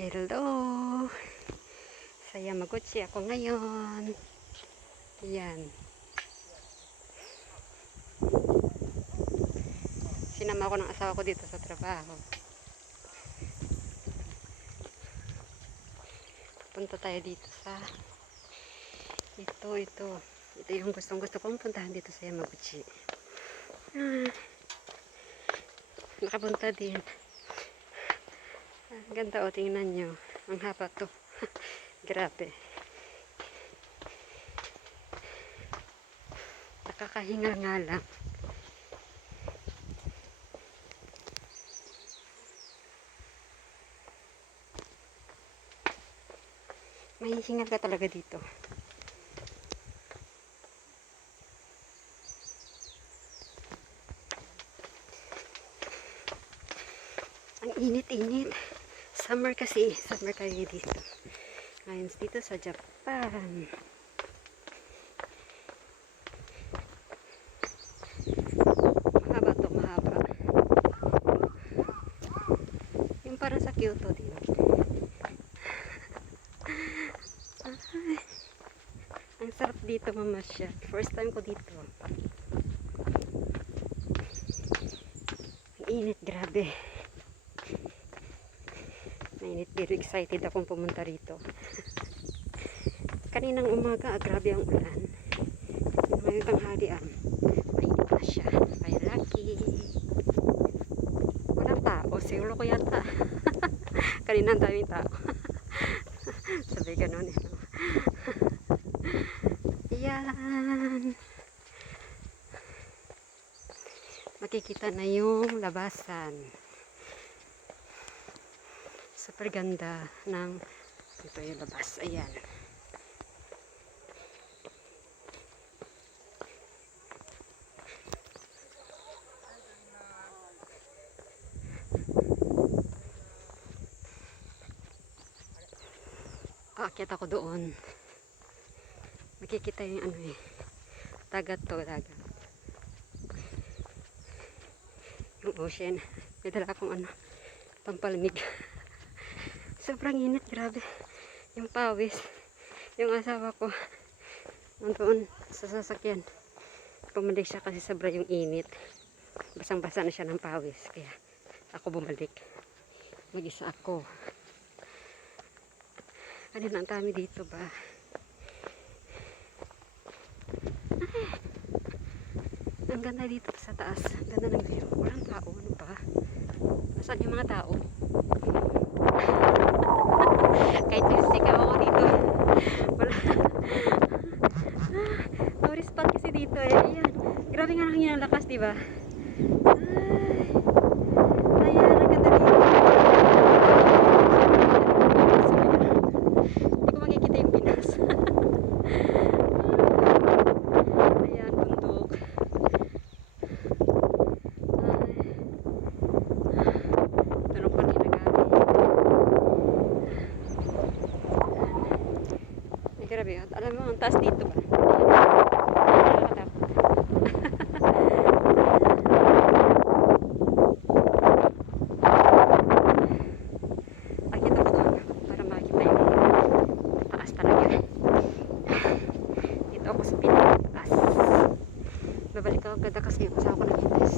Hello! Sa Yamaguchi ako ngayon. Ayan. Sinama ko ng asawa ko dito sa trabaho. Punta tayo dito sa ito yung gustong kong puntahan dito sa Yamaguchi. Nakapunta din. Ang ganda o, tingnan nyo. Ang haba to. Grabe. Nakakahinga nga lang. Mahihingal ka talaga dito. Ang init-init. Summer kasi. Summer kayo dito. Ngayon dito sa Japan. Mahaba to, mahaba. Yung parang sa Kyoto din. Ay, ang sarap dito mamasyal. First time ko dito. Ang init, grabe. Mainit, pero excited akong pumunta rito. Kaninang umaga, grabe ang ulan. Ngayong tanghalian, mainit na siya. Kaya lucky. Walang tao, siguro ko yata. Kanina ang daming tao. Sabi ganun eh. Yan. Makikita na yung labasan. Super ganda ng ito yung labas. Ayan. Aakyat ako doon. Makikita yung ano eh. Dagat to, dagat. Yung ocean. May dala akong ano, pampalamig. Sobrang init, grabe. Yung pawis. Yung asawa ko nandoon sa sasakyan. Bumalik siya kasi sobra yung init. Basang-basa na siya ng pawis. Kaya ako bumalik. Mag-isa ako. Kanina ang dami dito ba? Ay, ang ganda dito sa taas. Ang ganda ng view. Walang tao. Ano ba? Nasaan yung mga tao? Kahit sigaw ako dito. Wala. Tourist spot kasi dito eh. Ayan. Grabe nga hangin ang lakas, diba? Ay. Ayan, ang ganda dito. Hindi ko makikita yung Pinas. Ayan, bundok. Tanong kanina gabi. Ay, grabe. Alam mo, ang taas dito ba? Nakakatakot. Akit ako doon para makita yung taas talaga. Dito ako sa pinakataas. Babalik ako ganda kasi yung asawa ko nag-itis.